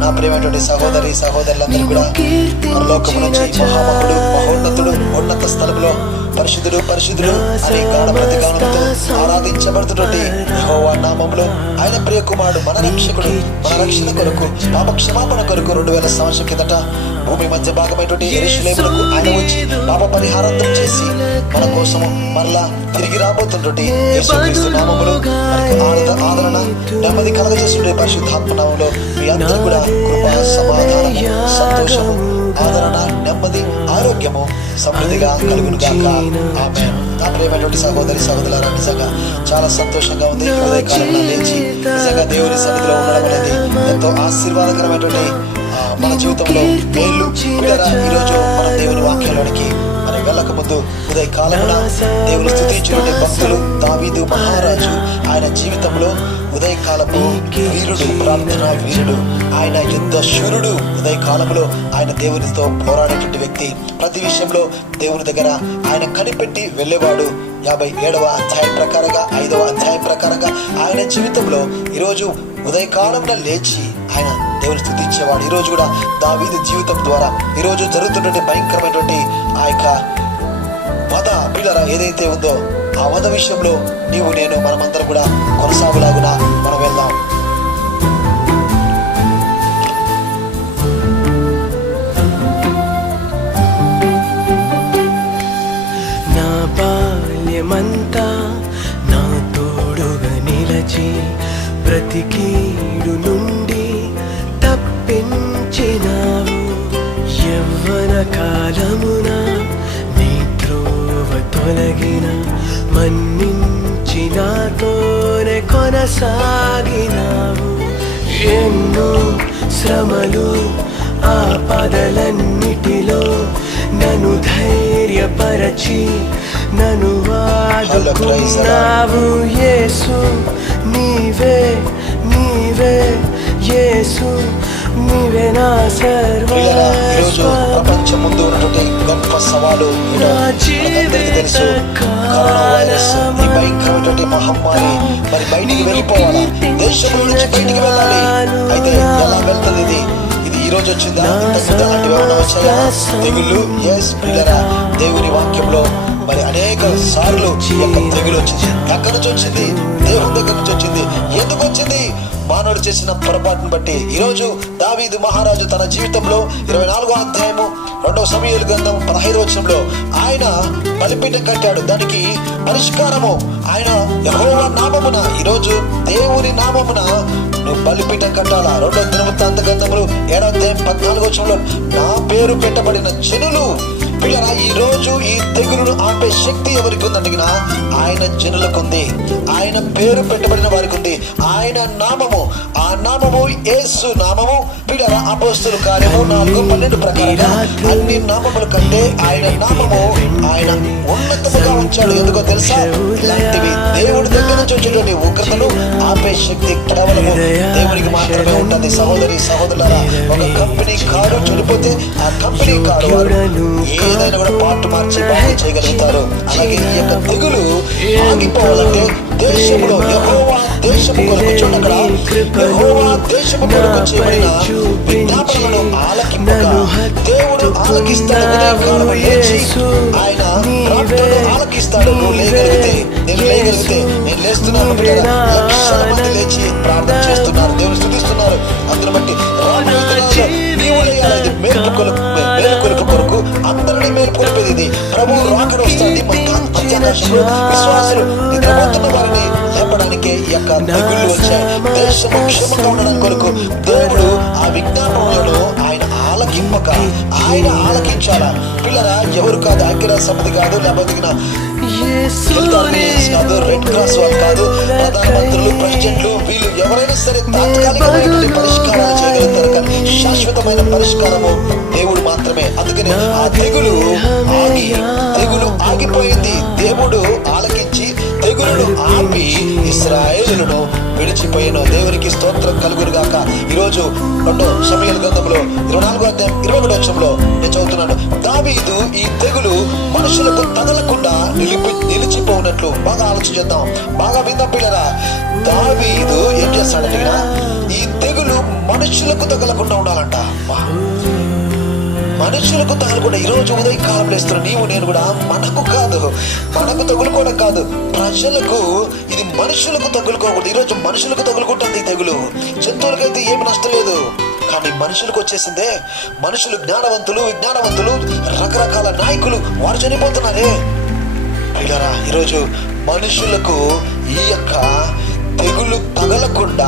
నా ప్రియమైనటువంటి సహోదరి సహోదరులందరూ కూడా పరలోకము నుంచి మహామహుడు మహోన్నతుడు ఉన్నత స్థలంలో పరిశుద్ధుడు పరిశుద్ధుడు అని గాఢ ప్రతిగానంతో ఆరాధించబడుతున్నటువంటి యెహోవా నామములో ఆయన ప్రియ కుమారుడు మన రక్షకుడు మన రక్షణ కొరకు పాప క్షమాపణ కొరకు 2000 సంవత్సరం కిందట భూమి మధ్య భాగమైనటువంటి యెరూషలేమునకు ఆయన వచ్చి పాప పరిహారం చేసి మన కోసము మరలా తిరిగి రాబోతున్నటువంటి యేసుక్రీస్తు నామములో ఆదరణ నెమ్మది కలగజేస్తుండే పరిశుద్ధాత్మ నామములో మీ అందరూ కూడా కృప సమాధానము సంతోషము ఆదరణ నెమ్మది ఆరోగ్యము సమృద్ధిగా కలుగును గాక. ఆమేన్. నా ప్రియమైనటువంటి సహోదరి సహోదరులారా, నిజంగా చాలా సంతోషంగా ఉంది. ఉదయకాలంలో లేచి నిజంగా దేవుని సన్నిధిలో ఉండడం అనేది ఎంతో ఆశీర్వాదకరమైనటువంటి మన జీవితంలో మేలు. ఈరోజు మన దేవుని వాక్యంలోనికి మనం వెళ్ళక ముందు ఉదయకాలమున దేవుని స్తుతించుకునే భక్తులు దావీదు మహారాజు ఆయన జీవితంలో ఉదయకాలపు వీరుడు, ప్రార్థనా వీరుడు, ఆయన యుద్ధ శూరుడు. ఉదయకాలంలో ఆయన దేవునితో పోరాడేటువంటి వ్యక్తి. ప్రతి విషయంలో దేవుని దగ్గర ఆయన కనిపెట్టి వెళ్ళేవాడు. 57వ అధ్యాయం ప్రకారంగా 5వ అధ్యాయం ప్రకారంగా ఆయన జీవితంలో ఈరోజు ఉదయకాలంలో లేచి ఆయన దేవుని స్తుతించేవాడు. ఈరోజు కూడా దావీదు జీవితం ద్వారా ఈరోజు జరుగుతున్నటువంటి భయంకరమైనటువంటి ఆ యొక్క వధ పిల్లరా ఏదైతే ఉందో ఆ వధ విషయంలో నీవు నేను మనమందరం కూడా కొనసాగులాగునా మనం వెళ్దాం. నా బాల్యమంతా నా తోడుగా నిలచి ప్రతి కీడు నుండి తప్పించినావు. యవ్వన కాలమున నీ త్రోవ తొలగిన మన్నించి నాతోనే కొనసాగినావు. ఎన్నో శ్రమలు ఆపదలన్నిటిలో నన్ను ధైర్యపరచి నన్ను ఆదుకున్నావు. యేసు నీవే నీవే యేసు నీవే నా ఈరోజు ప్రపంచం ముందు ఉన్నటువంటి గొప్ప సవాలు తెలుసు. కరోనా వైరస్ ఈ భయంకరమైనటువంటి మహమ్మారి మరి బయటికి వెళ్ళిపోవాలా, దేశం నుంచి బయటికి వెళ్ళాలి. అయితే ఎలా వెళ్తుంది ఇది? ఇది ఈ రోజు వచ్చిందా? ఇంతకుముందు అలాంటివి ఏమైనా వచ్చాయా? తెగుళ్ళు పిల్లరా దేవుని వాక్యంలో మరి అనేక సార్లు ఈ యొక్క తెగులు వచ్చింది. ఎక్కడి నుంచి వచ్చింది? దేవుని దగ్గర నుంచి వచ్చింది. ఎందుకు వచ్చింది? మానవుడు చేసిన పొరపాటును బట్టి. ఈరోజు దావీదు మహారాజు తన జీవితంలో 24వ అధ్యాయము 2వ సమూయేలు గ్రంథం 15వ వచనంలో ఆయన బలిపీఠం కట్టాడు. దానికి పరిష్కారము ఆయన యెహోవా నామమున. ఈరోజు దేవుని నామమున నువ్వు బలిపీఠం కట్టాలా. 2వ దినవృత్తాంత గ్రంథములు 7వ అధ్యాయం 14వ వచనంలో నా పేరు పెట్టబడిన జనులు. పిల్లరా ఈ రోజు ఈ తెగులును ఆపే శక్తి ఎవరికి ఉందడిగినా ఆయన జనులకు ఉంది. ఆయన పేరు పెట్టబడిన వారికి ఉంది. ఆయన నామము, ఆ నామము యేసు నామము. పిల్లరా అపోస్తలుల కార్యము 4:12 ప్రకారంగా అన్ని నామముల కంటే ఆయన నామము ఆయన ఉన్నతముగా ఉంచాడు. ఎందుకో తెలుసా? ఇలాంటివి దేవుడి దగ్గర నుంచి వచ్చేటువంటి ఉగ్రతను ఆపే శక్తి కేవలము దేవునికి మాత్రమే ఉంటుంది. సహోదరి సహోదరులారా, ఒక కంపెనీ కారు చెడిపోతే ఆ కంపెనీ కారు వారు ఏదైనా కూడా పార్ట్ మార్చి బాగు చేయగలుగుతారు. అలాగే ఈ యొక్క తెగులు ఆగిపోవాలంటే దేశంలో యెహోవా దేశము కొరకు చూడక్కడ యెహోవా దేశము కొరకు చేయబడిన విజ్ఞాపనలను ఆలకింపగా దేవుడు ఆలకిస్తాడు. ఆయన ప్రార్థనను ఆలకిస్తాడు. నువ్వు లేగలిగితే, నేను లేగలిగితే, నేను లేస్తున్నాను. లక్షల మంది లేచి ప్రార్థన చేస్తున్నారు, దేవుని స్తుతిస్తున్నారు. అందును బట్టి నీవు లేయాలి. ఇది మేలు కొలుపు కొరకు అందరినీ మేలు కొలిపేది ఇది. ప్రభు రాకడ వస్తుంది. మధ్యాహ్నంలో విశ్వాసులు నిద్రపోతున్న వారిని లేపడానికి ఈ యొక్క తెగుళ్ళు వచ్చాయి. దేశము క్షేమంగా ఉండడానికి కొరకు దేవుడు ఆ విజ్ఞాపనలను ఆయన ఆలకింపక ఆయన ఆలకించాలా. పిల్లరా ఎవరు కాదు, ఐక్యరాజ్య సమితి కాదు, లేకపోతే కాదు, రెడ్ క్రాస్ వాళ్ళు కాదు, ప్రధానమంత్రులు, ప్రెసిడెంట్లు, వీళ్ళు ఎవరైనా సరే తాత్కాలికమైనటువంటి పరిష్కారాలు చేయగలుగుతారు. కానీ శాశ్వతమైన పరిష్కారము దేవుడు మాత్రమే. అందుకని ఆ తెగులు ఆగిపోయింది. దేవుడు ఆలకించి తెగులును ఆపి ఇశ్రాయేలును విడిచిపోయిన దేవునికి స్తోత్రం కలుగును గాక. ఈరోజు 2వ సమూయేలు గ్రంథంలో 24వ అధ్యాయం 21వ వచనంలో నేను చదువుతున్నాను. దావీదు ఈ తెగులు మనుషులకు తగలకుండా నిలిచిపోయినట్లు బాగా ఆలోచన చేద్దాం, బాగా విందాం పిల్లరా. దావీదు ఏం చేస్తాడంటే ఈ తెగులు మనుషులు మనుషులకు తగలకుండా ఉండాలంట. మనుషులకు తగలకుండా ఈరోజు ఉదయకాలం లేస్తున్న నీవు నేను కూడా మనకు తగులుకోవడం కాదు, ప్రజలకు, ఇది మనుషులకు తగులుకోకూడదు. ఈరోజు మనుషులకు తగులుకుంటుంది ఈ తెగులు. జంతువులకైతే ఏమి నష్టం లేదు, కానీ మనుషులకు వచ్చేసిందే. మనుషులు విజ్ఞానవంతులు, రకరకాల నాయకులు, వారు చనిపోతున్నారే. ప్రియులారా, ఈరోజు మనుషులకు ఈ యొక్క తెగులు తగలకుండా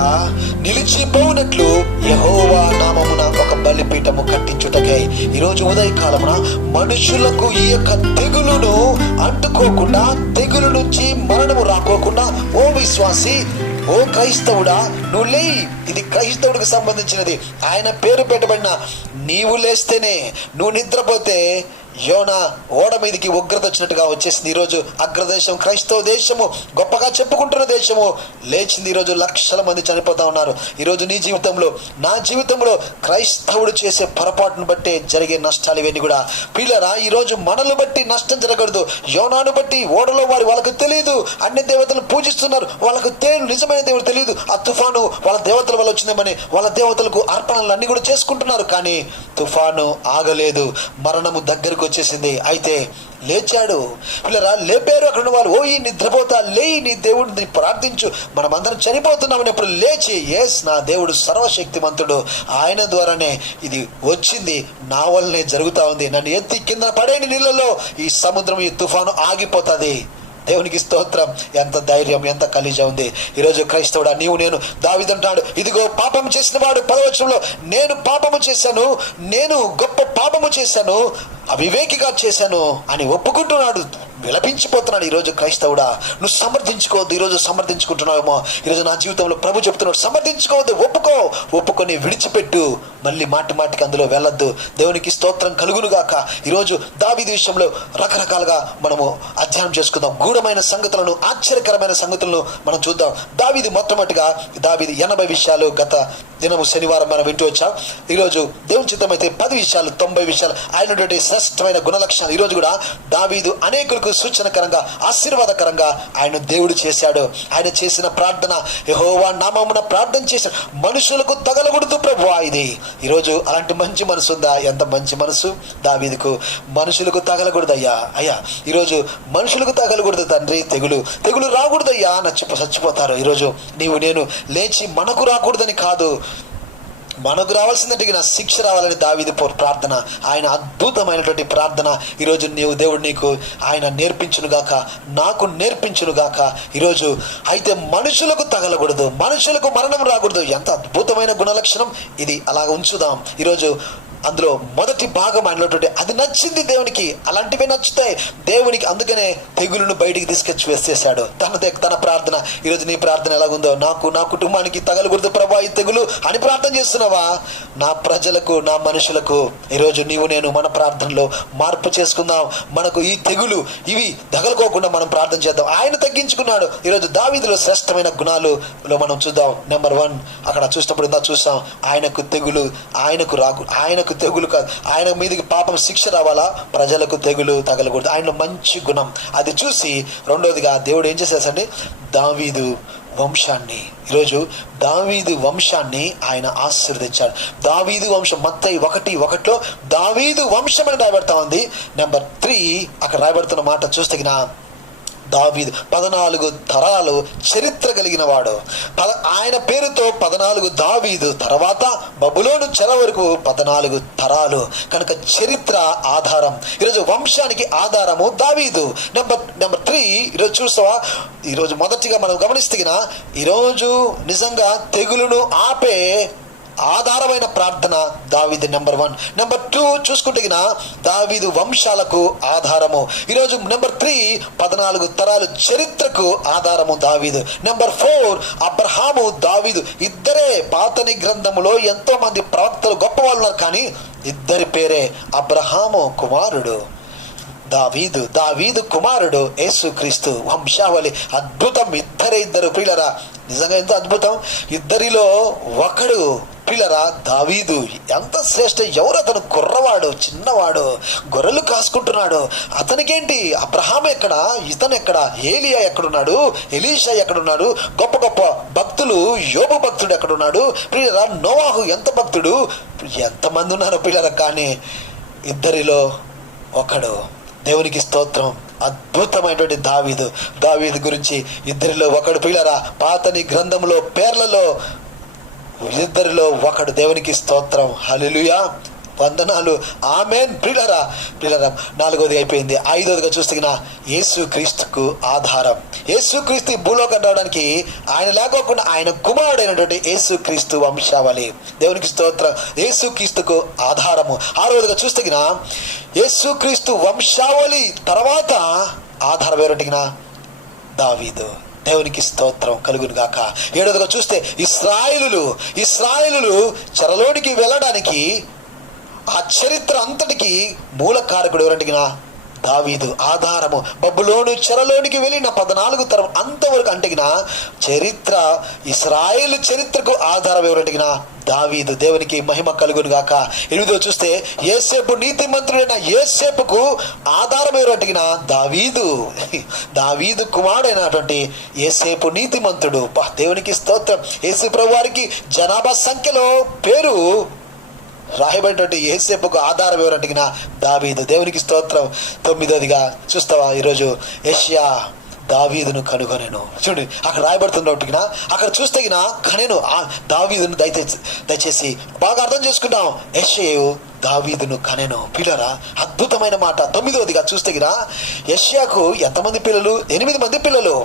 నిలిచిపోనట్లు యెహోవా నామమున ఒక బలిపీఠము కట్టించుటకై ఈరోజు ఉదయకాలమున మనుషులకు ఈ యొక్క తెగులును అంటుకోకుండా, తెగులు నుంచి మరణము రాకోకుండా, ఓ విశ్వాసి, ఓ క్రైస్తవుడా, నువ్వు లేయి. ఇది క్రైస్తవుడికి సంబంధించినది. ఆయన పేరు పెట్టబడిన నీవు లేస్తేనే, నువ్వు నిద్రపోతే యోనా ఓడ మీదకి ఉగ్రత వచ్చినట్టుగా వచ్చేసింది. ఈరోజు అగ్రదేశం, క్రైస్తవ దేశము, గొప్పగా చెప్పుకుంటున్న దేశము లేచింది. ఈరోజు లక్షల మంది చనిపోతా ఉన్నారు. ఈరోజు నీ జీవితంలో, నా జీవితంలో క్రైస్తవుడు చేసే పొరపాటును బట్టే జరిగే నష్టాలు ఇవన్నీ కూడా. పిల్లరా, ఈరోజు మనల్ని బట్టి నష్టం జరగకూడదు. యోనాను బట్టి ఓడలో వాళ్ళకు తెలియదు, అన్ని దేవతలను పూజిస్తున్నారు, వాళ్ళకు నిజమైన దేవుడు తెలియదు. ఆ తుఫాను వాళ్ళ దేవతల వల్ల వచ్చిందేమని వాళ్ళ దేవతలకు అర్పణలు అన్ని కూడా చేసుకుంటున్నారు. కానీ తుఫాను ఆగలేదు, మరణము దగ్గరకు వచ్చేసింది. అయితే లేచాడు. పిల్లరా, లేపారు అక్కడ వాళ్ళు. ఓ ఈ నిద్రపోతా, లేయి, నీ దేవుడిని ప్రార్థించు, మనం అందరం చనిపోతున్నామని ఎప్పుడు లేచి, ఎస్, నా దేవుడు సర్వశక్తిమంతుడు, ఆయన ద్వారానే ఇది వచ్చింది, నా వల్లనే జరుగుతా ఉంది, నన్ను ఎత్తి కింద పడేని నీళ్ళలో ఈ సముద్రం, ఈ తుఫాను ఆగిపోతుంది. దేవునికి స్తోత్రం. ఎంత ధైర్యం, ఎంత కలిజ ఉంది. ఈరోజు క్రైస్తవుడా, నీవు నేను, దావీదు అంటాడు, ఇదిగో పాపము చేసిన వాడు 10వ వచనంలో, నేను పాపము చేశాను, నేను గొప్ప పాపము చేశాను, అవివేకిగా చేశాను అని ఒప్పుకుంటున్నాడు, విలపించిపోతున్నాడు. ఈరోజు క్రైస్తవుడా, నువ్వు సమర్థించుకోవద్దు. ఈరోజు సమర్థించుకుంటున్నావేమో. ఈరోజు నా జీవితంలో ప్రభు చెప్తున్నాడు, సమర్థించుకోవద్దు, ఒప్పుకొని విడిచిపెట్టు, మళ్ళీ మాటికి అందులో వెళ్ళొద్దు. దేవునికి స్తోత్రం కలుగునుగాక. ఈరోజు దావీదు విషయంలో రకరకాలుగా మనము అధ్యయనం చేసుకుందాం. గూఢమైన సంగతులను, ఆశ్చర్యకరమైన సంగతులను మనం చూద్దాం. దావీదు మొట్టమొదటిగా 80 విషయాలు గత దినము శనివారం మనం వింటూ వచ్చాం. ఈరోజు దేవుని చిత్తం అయితే 10 విషయాలు, 90 విషయాలు ఆయనటువంటి శ్రేష్టమైన గుణలక్షణాలు. ఈరోజు కూడా దావీదు అనేకులకు సూచనకరంగా, ఆశీర్వాదకరంగా ఆయన దేవుడు చేశాడు. ఆయన చేసిన ప్రార్థన, యెహోవా నామమున ప్రార్థన చేశాడు, మనుషులకు తగలకూడదు ప్రభువా. ఇది ఈరోజు అలాంటి మంచి మనసు ఉందా? ఎంత మంచి మనసు దావీదుకు. మనుషులకు తగలకూడదయ్యా. ఈరోజు మనుషులకు తగలకూడదు తండ్రి, తెగులు రాకూడదయ్యా, చచ్చిపోతారు. ఈరోజు నీవు నేను లేచి మనకు రాకూడదని కాదు, మనకు రావాల్సిందంటే నా శిక్ష రావాలని దావీదు ప్రార్థన, ఆయన అద్భుతమైనటువంటి ప్రార్థన. ఈరోజు దేవుడు నీకు ఆయన నేర్పించునుగాక, నాకు నేర్పించునుగాక. ఈరోజు అయితే మనుషులకు తగలకూడదు, మనుషులకు మరణం రాకూడదు. ఎంత అద్భుతమైన గుణలక్షణం ఇది. అలాగ ఉంచుదాం. ఈరోజు అందులో మొదటి భాగం అయినటువంటి అది నచ్చింది దేవునికి. అలాంటివే నచ్చుతాయి దేవునికి. అందుకనే తెగులును బయటికి తీసుకొచ్చి వేసేసాడు. తన ప్రార్థన. ఈరోజు నీ ప్రార్థన ఎలాగుందో, నాకు, నా కుటుంబానికి తగలకూడదు ప్రభా ఈ తెగులు అని ప్రార్థన చేస్తున్నావా? నా ప్రజలకు, నా మనుషులకు ఈరోజు నీవు నేను మన ప్రార్థనలో మార్పు చేసుకుందాం. మనకు ఈ తెగులు ఇవి తగలుకోకుండా మనం ప్రార్థన చేద్దాం. ఆయన తగ్గించుకున్నాడు. ఈరోజు దావీదులో శ్రేష్టమైన గుణాలులో మనం చూద్దాం. నెంబర్ 1 అక్కడ చూసినప్పుడు ఇందా చూస్తాం, ఆయనకు తెగులు, ఆయనకు తెగులు కాదు, ఆయన మీదకి పాపం శిక్ష రావాలా, ప్రజలకు తెగులు తగలకూడదు. ఆయన మంచి గుణం అది చూసి రెండోదిగా దేవుడు ఏం చేసేసండి, దావీదు వంశాన్ని, ఈరోజు దావీదు వంశాన్ని ఆయన ఆశీర్వదించాడు. దావీదు వంశం మత్తయి 1:1 దావీదు వంశం అని రాయబడతా ఉంది. నెంబర్ 3 అక్కడ రాయబడుతున్న మాట చూస్తే దావీదు 14 తరాలు చరిత్ర కలిగిన వాడు. ఆయన పేరుతో 14 దావీదు, తర్వాత బబులోను చెర వరకు 14 తరాలు. కనుక చరిత్ర ఆధారం. ఈరోజు వంశానికి ఆధారము దావీదు. నెంబర్ 3 ఈరోజు చూస్తావా, ఈరోజు మొదటిగా మనం గమనిస్తే ఈరోజు నిజంగా తెగులును ఆపే ఆధారమైన ప్రార్థన దావీదు నెంబర్ 1. నెంబర్ 2 చూసుకుంటే దావీదు వంశాలకు ఆధారము. ఈరోజు నెంబర్ 3 14 తరాలు చరిత్రకు ఆధారము దావీదు. నెంబర్ 4 అబ్రహాము, దావీదు ఇద్దరే. పాత గ్రంథములో ఎంతో మంది ప్రవక్తలు గొప్ప వాళ్ళు ఉన్నారు, కానీ ఇద్దరి పేరే అబ్రహాము కుమారుడు దావీదు కుమారుడు యేసుక్రీస్తు. వంశావళి అద్భుతం. ఇద్దరు ప్రియులరా, నిజంగా ఎంత అద్భుతం. ఇద్దరిలో ఒకడు పిల్లరా, దావీదు ఎంత శ్రేష్ఠ! ఎవరు అతను? కుర్రవాడు, చిన్నవాడు, గొర్రెలు కాసుకుంటున్నాడు. అతనికేంటి? అబ్రహాం ఎక్కడ? ఇతను ఎక్కడ? ఏలియా ఎక్కడున్నాడు? ఎలీషా ఎక్కడున్నాడు? గొప్ప గొప్ప భక్తులు, యోబు భక్తుడు ఎక్కడున్నాడు? పిల్లరా, నోవాహు ఎంత భక్తుడు! ఎంతమంది ఉన్నారు పిల్లరా, కానీ ఇద్దరిలో ఒకడు. దేవునికి స్తోత్రం. అద్భుతమైనటువంటి దావీదు గురించి ఇద్దరిలో ఒకడు పిల్లరా. పాతని గ్రంథంలో పేర్లలో ఇద్దరిలో ఒకడు. దేవునికి స్తోత్రం. హల్లెలూయా, వందనాలు, ఆమేన్. ప్రియులారా, 4వది అయిపోయింది. 5వదిగా చూస్తే యేసు క్రీస్తుకు ఆధారం. యేసు క్రీస్తు భూలోకం రావడానికి ఆయన లేకోకుండా ఆయన కుమారుడైనటువంటి యేసు క్రీస్తు వంశావళి. దేవునికి స్తోత్రం. యేసు క్రీస్తుకు ఆధారము. 6వదిగా చూస్తే యేసు క్రీస్తు వంశావళి తర్వాత ఆధారం ఎవరంటే దావీదు. దేవునికి స్తోత్రం కలుగును గాక. 7వదిగా చూస్తే ఇశ్రాయేలులు చెరలోనికి వెళ్ళడానికి, ఆ చరిత్ర అంతటికి మూల కారకుడు ఎవరంటే దావీదు. ఆధారము. బబులోను చెరలోనికి వెళ్ళిన 14 తరం అంతవరకు అంటే చరిత్ర, ఇశ్రాయేలు చరిత్రకు ఆధారం ఎవరంటే దావీదు. దేవునికి మహిమ కలుగును గాక. 8వదిగా చూస్తే యోసేపు, నీతిమంతుడైన యోసేపుకు ఆధారం ఎవరంటే దావీదు కుమారుడైనటువంటి యోసేపు నీతిమంతుడు. దేవునికి స్తోత్రం. యేసు ప్రభువు వారికి జనాభా సంఖ్యలో పేరు రాయబడినటువంటి యోసేపుకు ఆధారం ఎవరంటే దావీదు. దేవునికి స్తోత్రం. 9వదిగా చూస్తావా ఈరోజు? యెషయా దావీదును కనుగొనెను. చూడండి అక్కడ రాయబడుతున్నట్టు అక్కడ చూస్తే కనెను దావీదును. దయచేసి బాగా అర్థం చేసుకుంటాం. యెషయా దావీదును కనెను. పిల్లరా, అద్భుతమైన మాట. 9వదిగా చూస్తే యెషయాకు ఎంతమంది పిల్లలు? 8 మంది పిల్లలు.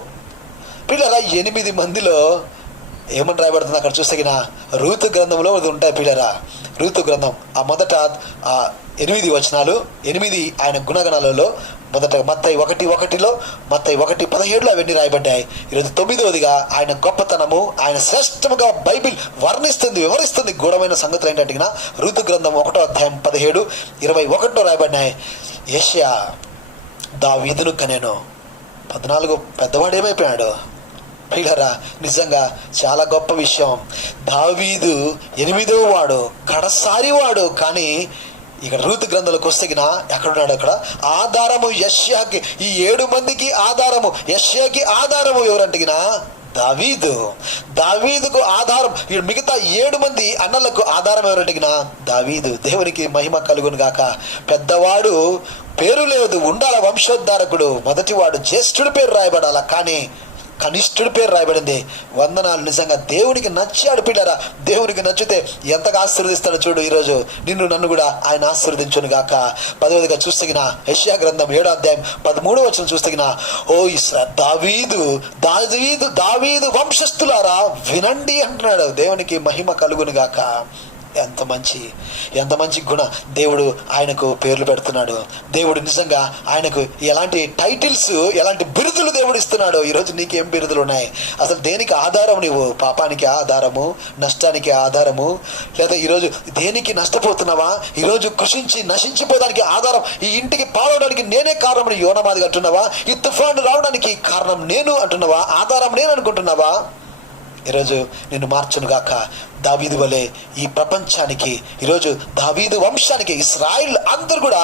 పిల్లరా, 8 మందిలో ఏమని రాయబడుతుంది అక్కడ చూస్తే రూతు గ్రంథంలో అది ఉంటాయి పిల్లరా. రూతు గ్రంథం ఆ మొదట 8 వచనాలు, 8 ఆయన గుణగణాలలో మొదట మత్తయి 1:1, మత్తయి 1:17 అవన్నీ రాయబడ్డాయి. ఈరోజు 9వదిగా ఆయన గొప్పతనము, ఆయన శ్రేష్టముగా బైబిల్ వివరిస్తుంది గూఢమైన సంగతులు ఏంటంటే రూతు గ్రంథం 1వ అధ్యాయం 17, 21 రాయబడినాయి. యెషయా దావీదును కనెను. 14 పెద్దవాడు ఏమైపోయాడు? ప్రియులారా, నిజంగా చాలా గొప్ప విషయం. దావీదు 8వ వాడు, కడసారి వాడు. కానీ ఇక్కడ రూతు గ్రంథంలోకి వస్తే ఎక్కడున్నాడు? అక్కడ ఆధారము యెషయాకి. ఈ 7 మందికి ఆధారము, యెషయాకి ఆధారము ఎవరంటే దావీదుకు ఆధారం. మిగతా 7 మంది అన్నలకు ఆధారం ఎవరంటే దావీదు. దేవునికి మహిమ కలుగును గాక. పెద్దవాడు పేరు లేదు, ఉండాల వంశోద్ధారకుడు. మొదటివాడు జ్యేష్ఠుడి పేరు రాయబడాల, కానీ కనిష్ఠుడి పేరు రాయబడింది. వందనాలు. నిజంగా దేవునికి నచ్చాడు పిల్లరా. దేవునికి నచ్చితే ఎంతగా ఆశీర్వదిస్తాడో చూడు. ఈరోజు నిన్ను నన్ను కూడా ఆయన ఆశీర్వదించును గాక. 10వదిగా చూస్తే యెషయా గ్రంథం 7వ అధ్యాయం 13వ వచనం చూస్తే ఓ దావీదు వంశస్థులారా వినండి అంటున్నాడు. దేవునికి మహిమ కలుగును గాక. ఎంత మంచి గుణ దేవుడు ఆయనకు పేర్లు పెడుతున్నాడు. దేవుడు నిజంగా ఆయనకు ఎలాంటి టైటిల్స్, ఎలాంటి బిరుదులు దేవుడు ఇస్తున్నాడు. ఈరోజు నీకేం బిరుదులు ఉన్నాయి? అసలు దేనికి ఆధారం? నీవు పాపానికి ఆధారము, నష్టానికి ఆధారము, లేదా ఈరోజు దేనికి నష్టపోతున్నావా? ఈరోజు కృషించి నశించిపోవడానికి ఆధారం, ఈ ఇంటికి పాడవడానికి నేనే కారణం యోనమాదిగా అంటున్నావా? ఈ తుఫాను రావడానికి కారణం నేను అంటున్నావా? ఆధారం నేను అనుకుంటున్నావా? ఈరోజు నిన్ను మార్చును గాక. దావీదు వలె ఈ ప్రపంచానికి, ఈరోజు దావీదు వంశానికి, ఇశ్రాయేల్ అందరూ కూడా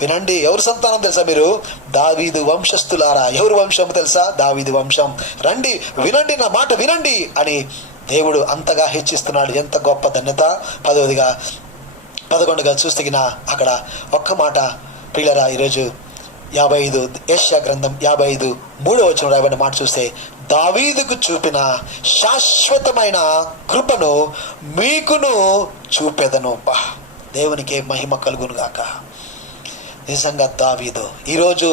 వినండి. ఎవరు సంతానం తెలుసా మీరు? దావీదు వంశస్థులారా. ఎవరు వంశం తెలుసా? దావీదు వంశం. రండి, వినండి, నా మాట వినండి అని దేవుడు అంతగా హెచ్చిస్తున్నాడు. ఎంత గొప్ప ధన్యత. 10వదిగా 11గా చూస్తే అక్కడ ఒక్క మాట ప్రియులరా. ఈరోజు 55 యెషయా గ్రంథం 55:3 వచనం రాయబడిన మాట చూస్తే దావీదుకు చూపిన శాశ్వతమైన కృపను మీకును చూపెదను. దేవునికి మహిమ కలుగును గాక. నిజంగా దావీదు ఈరోజు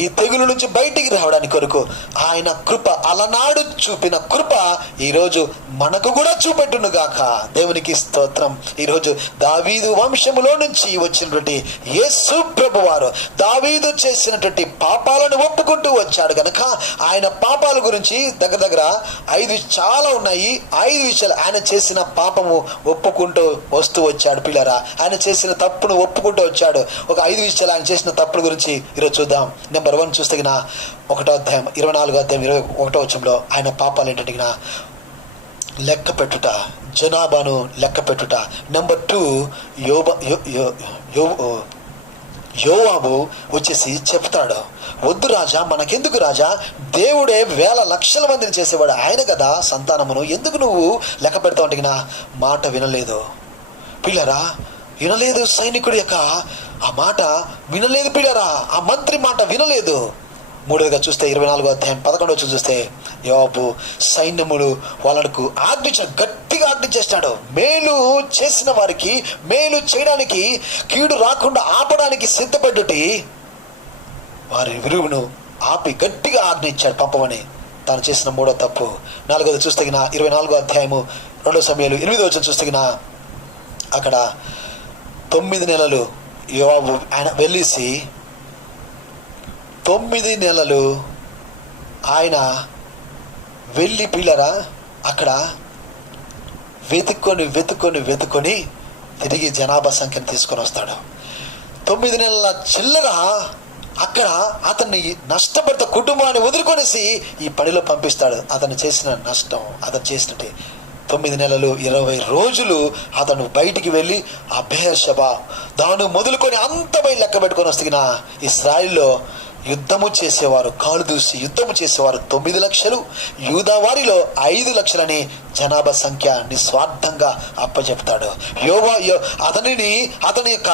ఈ తెగులు నుంచి బయటికి రావడానికి కొరకు ఆయన కృప, అలనాడు చూపిన కృప ఈరోజు మనకు కూడా చూపెట్టును గాక. దేవునికి స్తోత్రం. ఈరోజు దావీదు వంశములో నుంచి వచ్చినటువంటి యేసు ప్రభువారు దావీదు చేసినటువంటి పాపాలను ఒప్పుకుంటూ వచ్చాడు గనక ఆయన పాపాల గురించి దగ్గర 5 చాలా ఉన్నాయి. 5 విషయాలు ఆయన చేసిన పాపము ఒప్పుకుంటూ వస్తూ వచ్చాడు పిల్లరా. ఆయన చేసిన తప్పును ఒప్పుకుంటూ వచ్చాడు. ఒక 5 విషయాలు ఆయన చేసిన తప్పుల గురించి ఈరోజు చూద్దాం. నెంబర్ 1 చూస్తే 1వ అధ్యాయం 24వ అధ్యాయం 21వ వచనంలో ఆయన పాపాలు ఏంటంటే లెక్క పెట్టుట, జనాభాను లెక్క పెట్టుట. నెంబర్ 2 యోవాబు వచ్చేసి చెప్తాడు, వద్దు రాజా, మనకెందుకు రాజా, దేవుడే వేల లక్షల మందిని చేసేవాడు, ఆయన కదా సంతానమును, ఎందుకు నువ్వు లెక్క పెడతావు అంటే మాట వినలేదు పిల్లరా, వినలేదు. సైనికుడి యొక్క ఆ మాట వినలేదు పిల్లరా, ఆ మంత్రి మాట వినలేదు. మూడవదిగా చూస్తే 24వ అధ్యాయం 11వ చూస్తే యోవాబు సైన్యములు వాళ్ళకు గట్టిగా ఆజ్ఞ చేస్తాడు. మేలు చేసిన వారికి మేలు చేయడానికి, కీడు రాకుండా ఆపడానికి సిద్ధపడ్డటి వారి విరుగును ఆపి గట్టిగా ఆజ్ఞ ఇచ్చాడు పంపమని. తాను చేసిన 3వ తప్పు. 4వది చూస్తే 24వ అధ్యాయము 2 సమయాలు 8వ చూస్తే అక్కడ 9 నెలలు యోవాబు ఆయన వెళ్ళేసి 9 నెలలు ఆయన వెళ్ళి పిల్లరా అక్కడ వెతుక్కొని తిరిగి జనాభా సంఖ్యను తీసుకొని వస్తాడు. 9 నెలల చిల్లర అక్కడ అతన్ని నష్టపడితే కుటుంబాన్ని వదులుకొనేసి ఈ పనిలో పంపిస్తాడు. అతను చేసిన నష్టం, అతను చేసినట్టే 9 నెలలు 20 రోజులు అతను బయటికి వెళ్ళి ఆ బెయేర్షెబా దాను మొదలుకొని అంతపై లెక్క పెట్టుకొని వస్తున్న ఇశ్రాయేల్లో యుద్ధము చేసేవారు, కాలు దూసి యుద్ధము చేసేవారు 9 లక్షలు, యూదా వారిలో 5 లక్షలని జనాభా సంఖ్య నిస్వార్థంగా అప్పచెప్తాడు. అతని యొక్క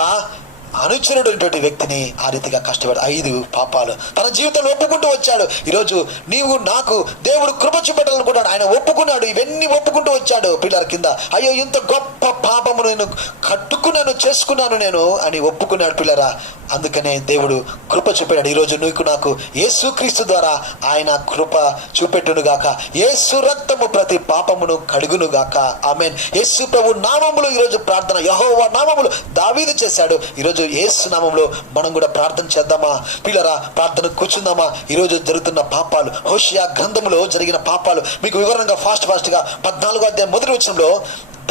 అనుచరుడైనటువంటి వ్యక్తిని ఆ రీతిగా కష్టపడి 5 పాపాలు తన జీవితంలో ఒప్పుకుంటూ వచ్చాడు. ఈరోజు నీవు నాకు దేవుడు కృప చూపెట్టాలనుకున్నాడు, ఆయన ఒప్పుకున్నాడు, ఇవన్నీ ఒప్పుకుంటూ వచ్చాడు. పిల్లల కింద అయ్యో ఇంత గొప్ప పాపము నేను చేసుకున్నాను నేను అని ఒప్పుకున్నాడు పిల్లరా. అందుకనే దేవుడు కృప చూపెట్టాడు. ఈరోజు నీకు నాకు యేసుక్రీస్తు ద్వారా ఆయన కృప చూపెట్టును గాక. యేసు రక్తము ప్రతి పాపమును కడుగును గాక. ఆమేన్. యేసు ప్రభు నామములో ఈరోజు ప్రార్థన యెహోవా నామములో దావీదు చేశాడు. ఈరోజు యేసు నామములో మనం కూడా ప్రార్థన చేద్దామా పిల్లరా? ప్రార్థన కూర్చుందామా? ఈరోజు జరుగుతున్న పాపాలు, హోషియా గ్రంథములో జరిగిన పాపాలు మీకు వివరంగా ఫాస్ట్గా 14వ అధ్యాయం 1వ వచనంలో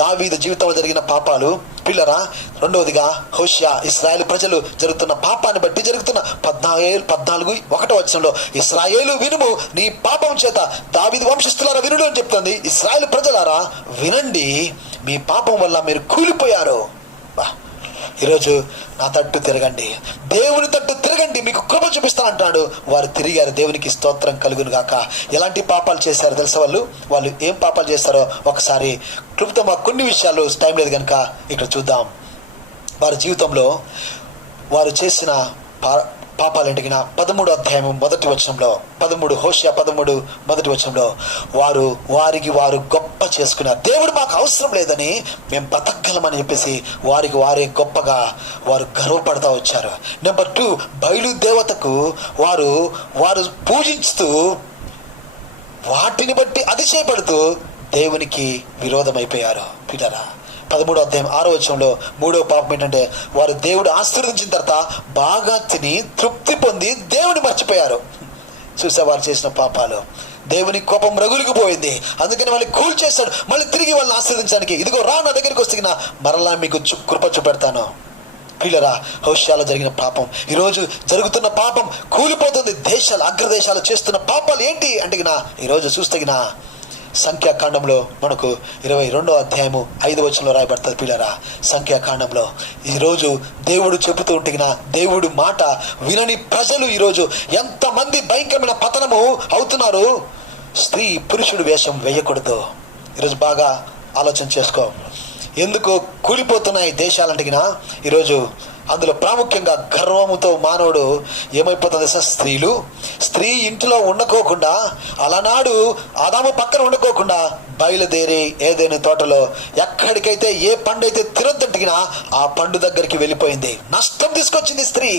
దావీదు జీవితంలో జరిగిన పాపాలు పిల్లరా. 2వదిగా హోషియా ఇశ్రాయేలు ప్రజలు జరుగుతున్న పాపాన్ని బట్టి జరుగుతున్న 14:1 వచనంలో ఇశ్రాయేలు వినుము, నీ పాపం చేత దావీదు వంశస్థులారా వినుడు అని చెప్తుంది. ఇశ్రాయేలు ప్రజలారా వినండి, మీ పాపం వల్ల మీరు కూలిపోయారు. ఈరోజు నా తట్టు తిరగండి, దేవుని తట్టు తిరగండి, మీకు కృప చూపిస్తానంటాడు. వారు తిరిగారు, దేవునికి స్తోత్రం కలుగును గాక. ఎలాంటి పాపాలు చేశారు తెలుసా? వాళ్ళు ఏం పాపాలు చేస్తారో ఒకసారి క్లుప్తంగా కొన్ని విషయాలు, టైం లేదు కనుక ఇక్కడ చూద్దాం. వారి జీవితంలో వారు చేసిన పాపాలు ఏంటిగిన 13వ అధ్యాయం 1వ వచనంలో 13 హోషియా 13 1వ వచనంలో వారు గొప్ప చేసుకున్నారు. దేవుడు మాకు అవసరం లేదని మేము బతకగలమని చెప్పేసి వారే గొప్పగా వారు గర్వపడతా వచ్చారు. నెంబర్ 2 బయలు దేవతకు వారు పూజిస్తూ వాటిని బట్టి అతిశయపడుతూ దేవునికి విరోధమైపోయారు. పిల్లరా 13వ అధ్యాయం 6వ వచనంలో 3వ పాపం ఏంటంటే వారు దేవుడు ఆశీర్వదించిన తర్వాత బాగా తిని తృప్తి పొంది దేవుని మర్చిపోయారు. చూసా వారు చేసిన పాపాలు. దేవుని కోపం రగులుకుపోయింది, అందుకని వాళ్ళని కూల్చేశాడు. మళ్ళీ తిరిగి వాళ్ళని ఆశీర్వదించడానికి ఇదిగో రా నా దగ్గరికి వస్తే మరలా మీకు కృప చూపెడతాను. పిల్లరా హోషియాలో జరిగిన పాపం, ఈరోజు జరుగుతున్న పాపం కూలిపోతుంది. అగ్రదేశాలు చేస్తున్న పాపాలు ఏంటి అంటే ఈరోజు చూస్తే సంఖ్యాకాండంలో మనకు 22వ అధ్యాయము 5వ వచనంలో రాయబడుతుంది. పిల్లరా సంఖ్యాకాండంలో ఈరోజు దేవుడు చెబుతూ ఉంటే దేవుడు మాట వినని ప్రజలు ఈరోజు ఎంతమంది భయంకరమైన పతనము అవుతున్నారు. స్త్రీ పురుషుడు వేషం వేయకూడదు. ఈరోజు బాగా ఆలోచన చేసుకో. ఎందుకు కూలిపోతున్నాయి దేశాలంటే ఈరోజు అందులో ప్రాముఖ్యంగా గర్వముతో మానవుడు ఏమైపోతుంది? స్త్రీ ఇంటిలో ఉండకోకుండా, అలనాడు ఆదాము పక్కన ఉండకోకుండా బయలుదేరి ఏదైనా తోటలో ఎక్కడికైతే ఏ పండు అయితే తినొద్దంటిగినా ఆ పండు దగ్గరికి వెళ్ళిపోయింది. నష్టం తీసుకొచ్చింది స్త్రీ.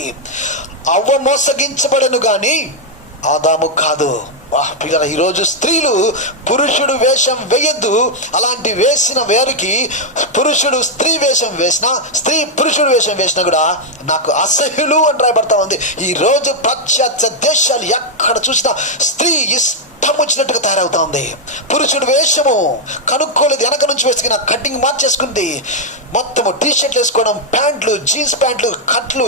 అవ్వ మోసగించబడను గాని ఆదాము కాదు. పిల్లల ఈరోజు స్త్రీలు పురుషుడు వేషం వేయద్దు. అలాంటి వేసిన వారికి పురుషుడు స్త్రీ వేషం వేసినా, స్త్రీ పురుషుడు వేషం వేసినా కూడా నాకు అసహ్యులు అని రాయబడతా ఉంది. ఈరోజు పాశ్చాత్య దేశాలు ఎక్కడ చూసినా స్త్రీ ఇష్టం వచ్చినట్టుగా తయారవుతా ఉంది. పురుషుడు వేషము కనుక్కోలేదు, వెనక నుంచి వేసుకున్న కటింగ్ మార్చేసుకుంది. మొత్తము టీషర్ట్లు వేసుకోవడం, ప్యాంట్లు, జీన్స్ ప్యాంట్లు, కట్లు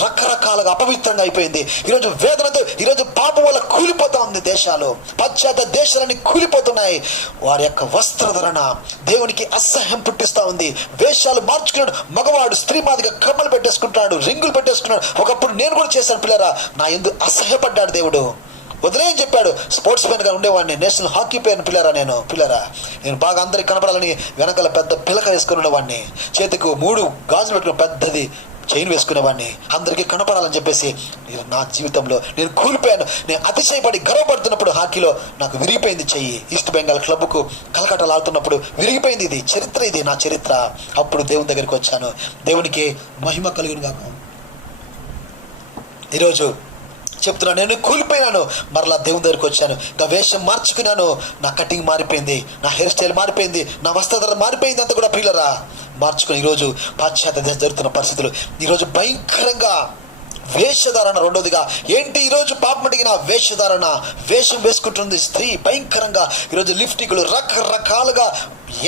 రకరకాలుగా అపవిత్రంగా అయిపోయింది. ఈరోజు వేదనతో, ఈరోజు పాపం వల్ల కూలిపోతా ఉంది దేశాలు. పాశ్చాత్య దేశాలన్నీ కూలిపోతున్నాయి. వారి యొక్క వస్త్రధరణ దేవునికి అసహ్యం పుట్టిస్తా ఉంది. వేషాలు మార్చుకున్నాడు. మగవాడు స్త్రీ మాదిగా కమ్మలు పెట్టేసుకుంటాడు, రింగులు పెట్టేసుకున్నాడు. ఒకప్పుడు నేను కూడా చేశాను పిల్లరా, నా ఎందుకు అసహ్యపడ్డాడు దేవుడు. వదిలేని చెప్పాడు. స్పోర్ట్స్ మ్యాన్ గా ఉండేవాడిని, నేషనల్ హాకీ ప్లేయర్ నేను బాగా అందరికి కనపడాలని వెనకాల పెద్ద పిలక వేసుకుని ఉండేవాడిని, చేతికి 3 గాజులు పెట్టుకుని పెద్దది చైన్ వేసుకునేవాడిని, అందరికీ కనపడాలని చెప్పేసి. నా జీవితంలో నేను కూలిపోయాను. నేను అతిశయపడి గర్వపడుతున్నప్పుడు హాకీలో నాకు విరిగిపోయింది చెయ్యి. ఈస్ట్ బెంగాల్ క్లబ్కు కలకట్టలు ఆడుతున్నప్పుడు విరిగిపోయింది. ఇది చరిత్ర, ఇది నా చరిత్ర. అప్పుడు దేవుని దగ్గరికి వచ్చాను. దేవునికి మహిమ కలుగును గాక. ఈరోజు చెప్తున్నా, నేను కూలిపోయినాను, మరలా దేవుని దగ్గరికి వచ్చాను. నా వేషం మార్చుకున్నాను, నా కటింగ్ మారిపోయింది, నా హెయిర్ స్టైల్ మారిపోయింది, నా వస్త్రధర మారిపోయింది. అంతా కూడా ప్రియులరా మార్చుకుని ఈరోజు పాశ్చాత్య దేశం జరుగుతున్న పరిస్థితులు, ఈరోజు భయంకరంగా వేషధారణ. రెండోదిగా ఏంటి, ఈరోజు పాపం అడిగిన వేషధారణ, వేషం వేసుకుంటుంది స్త్రీ భయంకరంగా. ఈరోజు లిప్స్టిక్లు రకరకాలుగా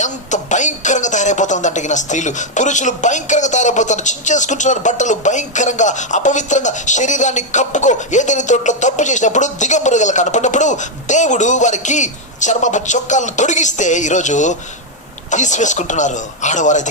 ఎంత భయంకరంగా తయారైపోతుంది అంటే స్త్రీలు, పురుషులు భయంకరంగా తయారైపోతున్నారు. చించేసుకుంటున్నారు బట్టలు భయంకరంగా, అపవిత్రంగా. శరీరాన్ని కప్పుకో, ఏదైనా తోటలో తప్పు చేసినప్పుడు, దిగంబరుగా కనపడినప్పుడు దేవుడు వారికి చర్మపు చొక్కాలను తొడిగిస్తే ఈరోజు తీసివేసుకుంటున్నారు. ఆడవారైతే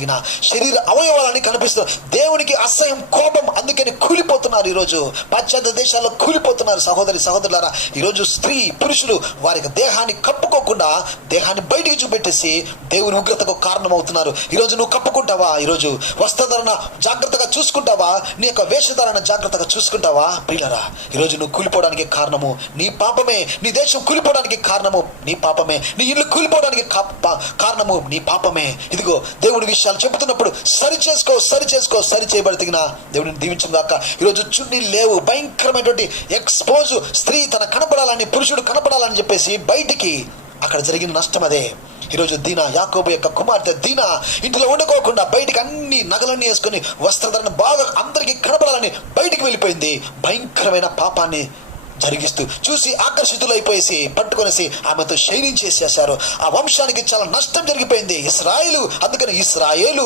శరీర అవయవాలని కనిపిస్తున్నారు. దేవునికి అసహ్యం, కోపం, అందుకని కూలిపోతున్నారు. ఈరోజు పాశ్చాత్య దేశాల్లో కూలిపోతున్నారు. సహోదరులారా, ఈరోజు స్త్రీ పురుషులు వారికి దేహాన్ని కప్పుకోకుండా దేహాన్ని బయటికి చూపెట్టేసి దేవుని ఉగ్రతకు కారణమవుతున్నారు. ఈరోజు నువ్వు కప్పుకుంటావా? ఈరోజు వస్త్రధారణ జాగ్రత్తగా చూసుకుంటావా? నీ యొక్క వేషధారణ జాగ్రత్తగా చూసుకుంటావా? ప్రియులరా, ఈరోజు నువ్వు కూలిపోవడానికి కారణము నీ పాపమే. నీ దేశం కూలిపోవడానికి కారణము నీ పాపమే. నీ ఇల్లు కూలిపోవడానికి కారణము నీ పాపమే. ఇదిగో దేవుడి విషయాలు చెబుతున్నప్పుడు సరి చేయబడి దేవుడిని దీవించను గాక. ఈరోజు చున్నీ లేవు, భయంకరమైనటువంటి ఎక్స్పోజ్. స్త్రీ తన కనపడాలని, పురుషుడు కనపడాలని చెప్పేసి బయటికి, అక్కడ జరిగిన నష్టం అదే. ఈరోజు దీనా, యాకోబు యొక్క కుమార్తె దీనా ఇంట్లో వండుకోకుండా బయటికి అన్ని నగలన్నీ వేసుకుని వస్త్రధరణ బాగా అందరికీ కనపడాలని బయటికి వెళ్ళిపోయింది. భయంకరమైన పాపాన్ని జరిగిస్తూ చూసి ఆకర్షితులైపోయేసి పట్టుకొనేసి ఆమెతో శయనించేసేశారు. ఆ వంశానికి చాలా నష్టం జరిగిపోయింది. ఇశ్రాయేలు, అందుకని ఇశ్రాయేలు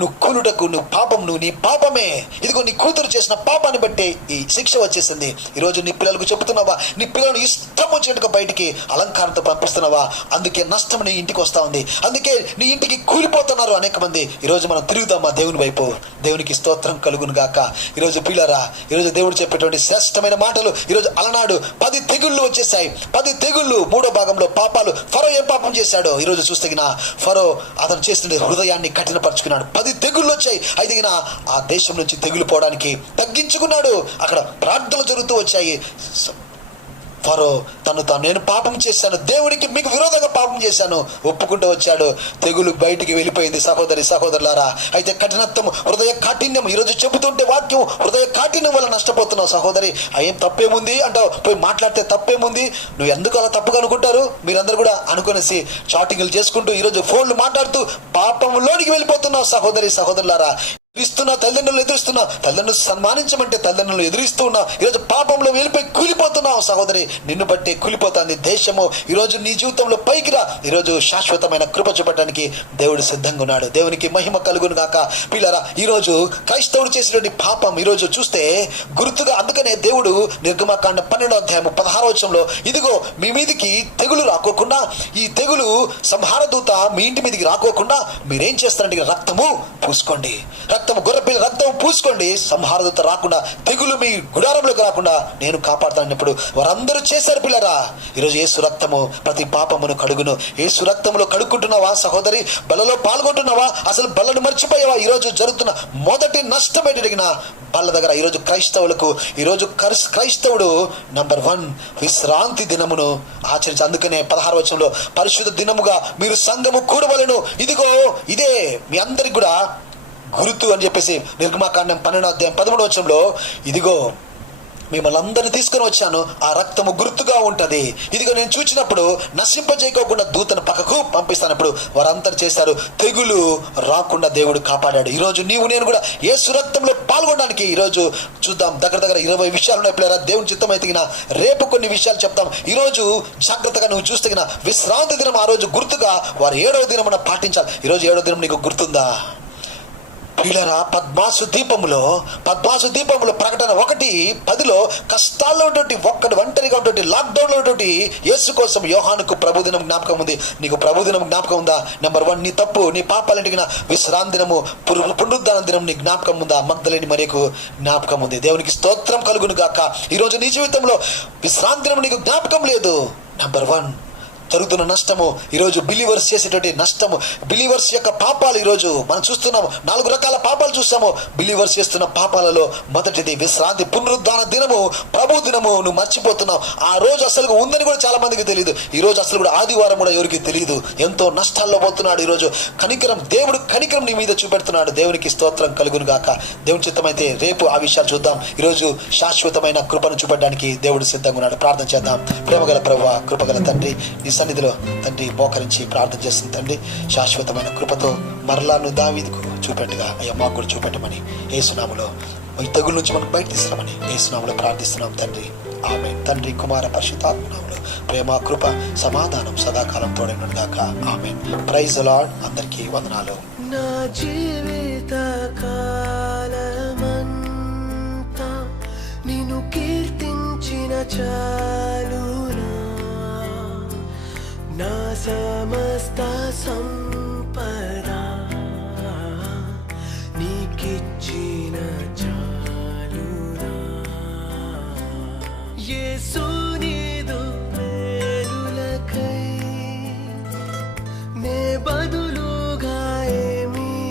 నువ్వు కూలుటకు నువ్వు పాపం, నువ్వు నీ పాపమే. ఇదిగో నీ కూతురు చేసిన పాపాన్ని బట్టి ఈ శిక్ష వచ్చేసింది. ఈరోజు నీ పిల్లలకు చెబుతున్నావా? నీ పిల్లలను ఇష్టం వచ్చినట్టుగా బయటికి అలంకారంతో పంపిస్తున్నావా? అందుకే నష్టం నీ ఇంటికి వస్తా ఉంది. అందుకే నీ ఇంటికి కూలిపోతున్నారు అనేక మంది. ఈరోజు మనం తిరుగుదామా దేవుని వైపు? దేవునికి స్తోత్రం కలుగును గాక. ఈరోజు పిల్లరా, ఈరోజు దేవుడు చెప్పేటువంటి శ్రేష్టమైన మాటలు. ఈరోజు అలనాడు 10 తెగుళ్ళు వచ్చేసాయి. 10 తెగుళ్ళు 3వ భాగంలో పాపాలు. ఫరో ఏం పాపం చేశాడో ఈరోజు చూస్తే ఫరో అతను చేసిన హృదయాన్ని కఠినపరుచుకున్నాడు. 10 తెగుళ్ళు వచ్చాయి. అయితే ఆ దేశం నుంచి తెగులు పోవడానికి తగ్గించుకున్నాడు. అక్కడ ప్రార్థనలు జరుగుతూ వచ్చాయి. ఫరో నేను పాపం చేశాను, దేవునికి మీకు విరోధంగా పాపం చేశాను ఒప్పుకుంటూ వచ్చాడు. తెగులు బయటికి వెళ్ళిపోయింది. సహోదరులారా, అయితే కఠినత్వం, హృదయ కాఠిన్యం. ఈరోజు చెబుతుంటే వాక్యం, హృదయ కాఠిన్యం వల్ల నష్టపోతున్నావు సహోదరి. ఏం తప్పేముంది అంటావు, పోయి మాట్లాడితే తప్పేముంది? నువ్వు ఎందుకు అలా తప్పుగా అనుకుంటారు? మీరందరూ కూడా అనుకునేసి చాటింగ్లు చేసుకుంటూ ఈరోజు ఫోన్లు మాట్లాడుతూ పాపంలోనికి వెళ్ళిపోతున్నావు సహోదరులారా. తల్లిదండ్రులు ఎదురిస్తున్నావు, తల్లిదండ్రులు సన్మానించమంటే తల్లిదండ్రులు ఎదురిస్తూ ఉన్నావు. ఈరోజు పాపంలో వెళ్ళిపోయి కూలిపోతున్నావు సహోదరి. నిన్ను బట్టి కూలిపోతుంది దేశము. ఈరోజు నీ జీవితంలో పైకి రా. ఈరోజు శాశ్వతమైన కృప చూపడానికి దేవుడు సిద్ధంగా ఉన్నాడు. దేవునికి మహిమ కలుగును గాక. పిల్లరా, ఈరోజు క్రైస్తవుడు చేసినటువంటి పాపం ఈరోజు చూస్తే గుర్తుగా, అందుకనే దేవుడు నిర్గమకాండ 12వ అధ్యాయము 16వ వచనంలో, ఇదిగో మీ మీదికి తెగులు రాకోకుండా, ఈ తెగులు సంహార దూత మీ ఇంటి మీదికి రాకోకుండా మీరేం చేస్తారంటే రక్తము పూసుకోండి, గొర్రెపిల్ల రక్తం పూసుకోండి, సంహారదూత రాకుండా, తెగులు మీ గుడారంలోకి రాకుండా నేను కాపాడుతానప్పుడు వారందరూ చేశారు. పిల్లరా, ఈరోజు యేసు రక్తము ప్రతి పాపమును కడుగును. యేసు రక్తంలో కడుక్కుంటున్నావా సహోదరి? బలలో పాల్గొంటున్నావా? అసలు బలను మర్చిపోయావా? ఈరోజు జరుగుతున్న మొదటి నష్టం ఏంటడిగిన బల్ల దగ్గర. ఈరోజు క్రైస్తవుడు నంబర్ 1 విశ్రాంతి దినమును ఆచరించి, అందుకనే 16వ వచనంలో పరిశుద్ధ దినముగా మీరు సంఘము కూడవలెను. ఇదిగో ఇదే మీ అందరికి కూడా గుర్తు అని చెప్పేసి నిర్గమకాండం 12వ అధ్యాయం 13వ వచనంలో, ఇదిగో మిమ్మల్ని అందరినీ తీసుకొని వచ్చాను, ఆ రక్తము గుర్తుగా ఉంటది. ఇదిగో నేను చూచినప్పుడు నశింపజేయకోకుండా దూతను పక్కకు పంపిస్తానప్పుడు వారందరూ చేశారు. తెగులు రాకుండా దేవుడు కాపాడాడు. ఈరోజు నీవు నేను కూడా యేసు రక్తంలో పాల్గొనడానికి ఈరోజు చూద్దాం. దగ్గర 20 విషయాలు ఉన్నాయి పిల్లరా. దేవుని చిత్తం అయితే రేపు కొన్ని విషయాలు చెప్తాం. ఈరోజు జాగ్రత్తగా నువ్వు చూస్తే విశ్రాంతి దినం ఆ రోజు గుర్తుగా వారు 7వ దినం పాటించాలి. ఈరోజు 7వ దినం నీకు గుర్తుందా పిల్లరా? పద్మాసు దీపములో ప్రకటన 1:10 కష్టాల్లో ఉన్నటువంటి ఒంటరిగా ఉన్నటువంటి లాక్డౌన్లో ఉన్నటువంటి యేసు కోసం యోహానుకు ప్రభుదినం జ్ఞాపకం ఉంది. నీకు ప్రభుదినం జ్ఞాపకం ఉందా? నెంబర్ 1, నీ తప్పు నీ పాపాలంటికి విశ్రాంతి దినము పునరుద్ధాన దినం నీ జ్ఞాపకం ఉందా? మగ్దలేని మరియకు జ్ఞాపకం ఉంది. దేవునికి స్తోత్రం కలుగును గాక. ఈరోజు నీ జీవితంలో విశ్రాంతి దినం నీకు జ్ఞాపకం లేదు. నెంబర్ 1 జరుగుతున్న నష్టము, ఈరోజు బిలీవర్స్ చేసేటువంటి నష్టము, బిలీవర్స్ యొక్క పాపాలు. ఈరోజు మనం చూస్తున్నాము 4 రకాల పాపాలు చూస్తాము. బిలీవర్స్ చేస్తున్న పాపాలలో మొదటిది విశ్రాంతి పునరుద్ధాన దినము, ప్రభు దినము. నువ్వు మర్చిపోతున్నావు. ఆ రోజు అసలు ఉందని కూడా చాలా మందికి తెలియదు. ఈ రోజు అసలు కూడా ఆదివారం కూడా ఎవరికి తెలియదు. ఎంతో నష్టాల్లో పోతున్నాడు. ఈరోజు దేవుడు కనికరం నీ మీద చూపెడుతున్నాడు. దేవునికి స్తోత్రం కలుగును గాక. దేవుని చిత్తమైతే రేపు ఆ విషయాలు చూద్దాం. ఈరోజు శాశ్వతమైన కృపను చూపెట్టడానికి దేవుడు సిద్ధంగా ఉన్నాడు. ప్రార్థన చేద్దాం. ప్రేమగల ప్రభువా, కృపగల తండ్రి, నీ సన్నిధిలో తండ్రి మోకరించి ప్రార్థన చేస్తుంది తండ్రి. శాశ్వతమైన కృపతో మరలా నువ్వు దావీదుకు చూపెట్టుగా అయ్యా మాకు కూడా చూపెట్టమని యేసునామములో ఈ తెగుల నుంచి మనకు బయట తీసుకురామని యేసునామములో ప్రార్థిస్తున్నాం తండ్రి. ఆమేన్. తండ్రి, కుమార, పరిశుద్ధాత్మ నామములో ప్రేమ, కృప, సమాధానం సదాకాలం తోడైనను గాక. ఆమేన్. Praise the lord. అందరికీ వందనాలు. నా జీవిత కాలమంతా నిన్ను కీర్తించిన చాలునా, నా సమస్త సంపద నీకిచ్చిన చాలునా. యేసు నీదు మేలులకై నే బదు